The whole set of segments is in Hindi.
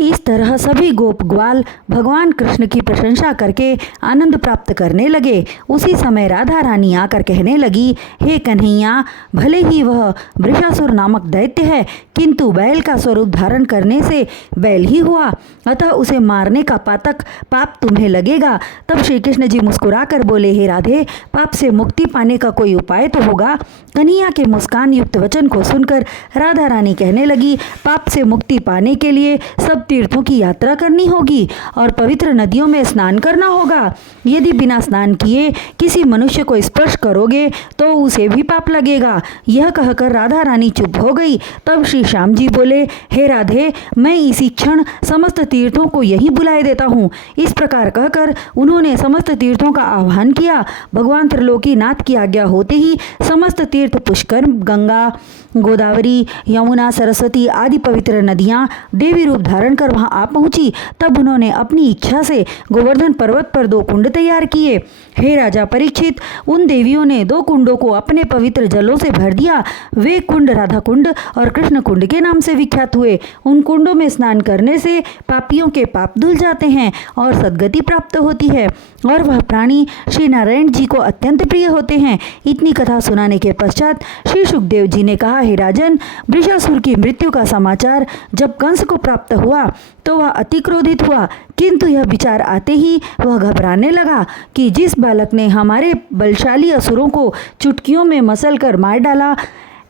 इस तरह सभी गोप ग्वाल भगवान कृष्ण की प्रशंसा करके आनंद प्राप्त करने लगे। उसी समय राधा रानी आकर कहने लगी, हे कन्हैया, भले ही वह वृषासुर नामक दैत्य है, किंतु बैल का स्वरूप धारण करने से बैल ही हुआ, अतः उसे मारने का पाप तुम्हें लगेगा। तब श्री कृष्ण जी मुस्कुराकर बोले, हे राधे, पाप से मुक्ति पाने का कोई उपाय तो होगा। कन्हैया के मुस्कान युक्त वचन को सुनकर राधा रानी कहने लगी, पाप से मुक्ति पाने के लिए सब तीर्थों की यात्रा करनी होगी और पवित्र नदियों में स्नान करना होगा। यदि बिना स्नान किए किसी मनुष्य को स्पर्श करोगे तो उसे भी पाप लगेगा। यह कहकर राधा रानी चुप हो गई। तब श्री श्याम जी बोले, हे राधे, मैं इसी क्षण समस्त तीर्थों को यहीं बुलाए देता हूँ। इस प्रकार कहकर उन्होंने समस्त तीर्थों का आह्वान किया। भगवान त्रिलोकीनाथ की आज्ञा होते ही समस्त तीर्थ पुष्कर, गंगा, गोदावरी, यमुना, सरस्वती आदि पवित्र नदियां देवी रूप धारण कर वहां आ पहुंची। तब उन्होंने अपनी इच्छा से गोवर्धन पर्वत पर 2 कुंड तैयार किए। हे राजा परीक्षित, उन देवियों ने 2 कुंडों को अपने पवित्र जलों से भर दिया। वे कुंड राधा कुंड और कृष्ण कुंड के नाम से विख्यात हुए। उन कुंडों में स्नान करने से पापियों के पाप धुल जाते हैं और सद्गति प्राप्त होती है और वह प्राणी श्री नारायण जी को अत्यंत प्रिय होते हैं। इतनी कथा सुनाने के पश्चात श्री सुखदेव जी ने कहा, हे राजन, वृषासुर की मृत्यु का समाचार जब कंस को प्राप्त हुआ तो वह अति क्रोधित हुआ, किंतु यह विचार आते ही वह घबराने लगा कि जिस बालक ने हमारे बलशाली असुरों को चुटकियों में मसल कर मार डाला,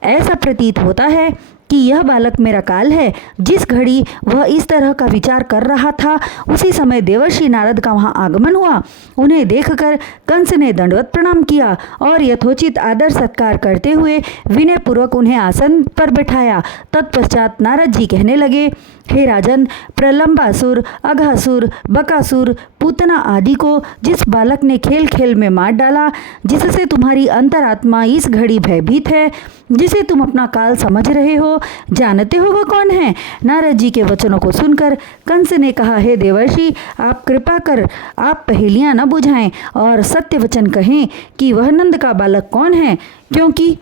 ऐसा प्रतीत होता है कि यह बालक मेरा काल है। जिस घड़ी वह इस तरह का विचार कर रहा था, उसी समय देवर्षि नारद का वहां आगमन हुआ। उन्हें देखकर कंस ने दंडवत प्रणाम किया और यथोचित आदर सत्कार करते हुए विनय पूर्वक उन्हें आसन पर बैठाया। तत्पश्चात नारद जी कहने लगे, हे राजन, प्रलंबासुर, अघासुर, बकासुर, पूतना आदि को जिस बालक ने खेल खेल में मार डाला, जिससे तुम्हारी अंतरात्मा इस घड़ी भयभीत है, जिसे तुम अपना काल समझ रहे हो, जानते हो वह कौन है? नारद जी के वचनों को सुनकर कंस ने कहा, हे देवर्षि, आप कृपा कर आप पहेलियां न बुझाएं और सत्य वचन कहें कि वह नंद का बालक कौन है, क्योंकि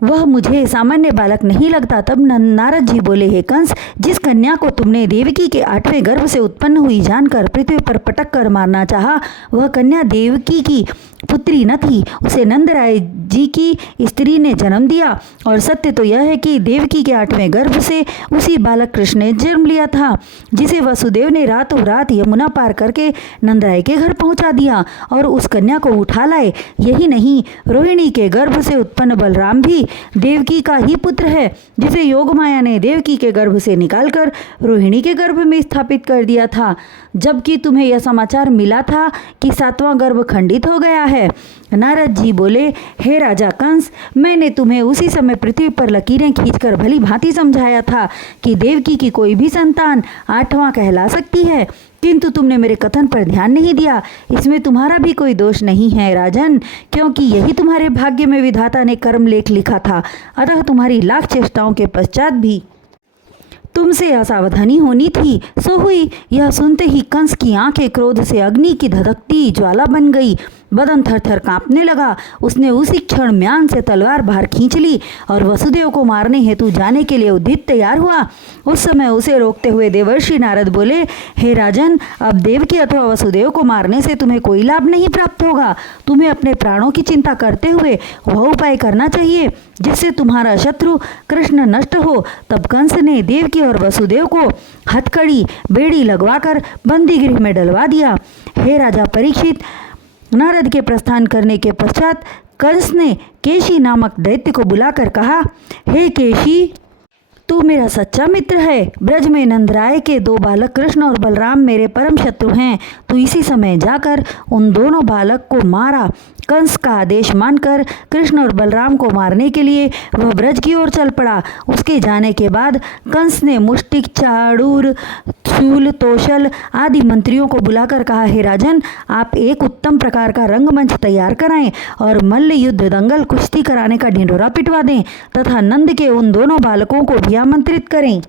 वह मुझे सामान्य बालक नहीं लगता। तब नारद जी बोले, हे कंस, जिस कन्या को तुमने देवकी के 8वें गर्भ से उत्पन्न हुई जानकर पृथ्वी पर पटक कर मारना चाहा, वह कन्या देवकी की पुत्री न थी, उसे नंदराय जी की स्त्री ने जन्म दिया। और सत्य तो यह है कि देवकी के 8वें गर्भ से उसी बालक कृष्ण ने जन्म लिया था, जिसे वसुदेव ने रातों रात यमुना पार करके नंदराय के घर पहुंचा दिया और उस कन्या को उठा लाए। यही नहीं, रोहिणी के गर्भ से उत्पन्न बलराम भी देवकी का ही पुत्र है, जिसे योगमाया ने देवकी के गर्भ से निकालकर रोहिणी के गर्भ में स्थापित कर दिया था, जबकि तुम्हें यह समाचार मिला था कि 7वां गर्भ खंडित हो गया है। नारद जी बोले, हे राजा कंस, मैंने तुम्हें उसी समय पृथ्वी पर लकीरें खींचकर भली भांति समझाया था कि देवकी की कोई भी संतान 8वां कहला सकती है, किंतु तुमने मेरे कथन पर ध्यान नहीं दिया। इसमें तुम्हारा भी कोई दोष नहीं है राजन, क्योंकि यही तुम्हारे भाग्य में विधाता ने कर्म लेख लिखा था। अतः तुम्हारी लाख चेष्टाओं के पश्चात भी तुमसे असावधानी होनी थी, सो हुई। यह सुनते ही कंस की आंखें क्रोध से अग्नि की धधकती ज्वाला बन गई। बदन थर थर कांपने लगा। उसने उसी क्षण म्यान से तलवार बाहर खींच ली और वसुदेव को मारने हेतु जाने के लिए उद्यत तैयार हुआ। उस समय उसे रोकते हुए देवर्षि नारद बोले, हे राजन, अब देवकी अथवा वसुदेव को मारने से तुम्हें कोई लाभ नहीं प्राप्त होगा। तुम्हें अपने प्राणों की चिंता करते हुए वह उपाय करना चाहिए जिससे तुम्हारा शत्रु कृष्ण नष्ट हो। तब कंस ने देवकी और वसुदेव को हथकड़ी बेड़ी लगवाकर बंदी गृह में डलवा दिया। हे राजा परीक्षित, नारद के प्रस्थान करने के पश्चात कंस ने केशी नामक दैत्य को बुलाकर कहा, हे केशी, तू मेरा सच्चा मित्र है। ब्रज में नंदराय के 2 बालक कृष्ण और बलराम मेरे परम शत्रु हैं। तू इसी समय जाकर उन दोनों बालक को मारा। कंस का आदेश मानकर कृष्ण और बलराम को मारने के लिए वह ब्रज की ओर चल पड़ा। उसके जाने के बाद कंस ने मुष्टिक, चाड़ूर, शूल, तोशल आदि मंत्रियों को बुलाकर कहा, हे राजन, आप एक उत्तम प्रकार का रंगमंच तैयार कराएं और मल्ल युद्ध, दंगल, कुश्ती कराने का ढिंढोरा पिटवा दें तथा नंद के उन दोनों बालकों को भी आमंत्रित करें।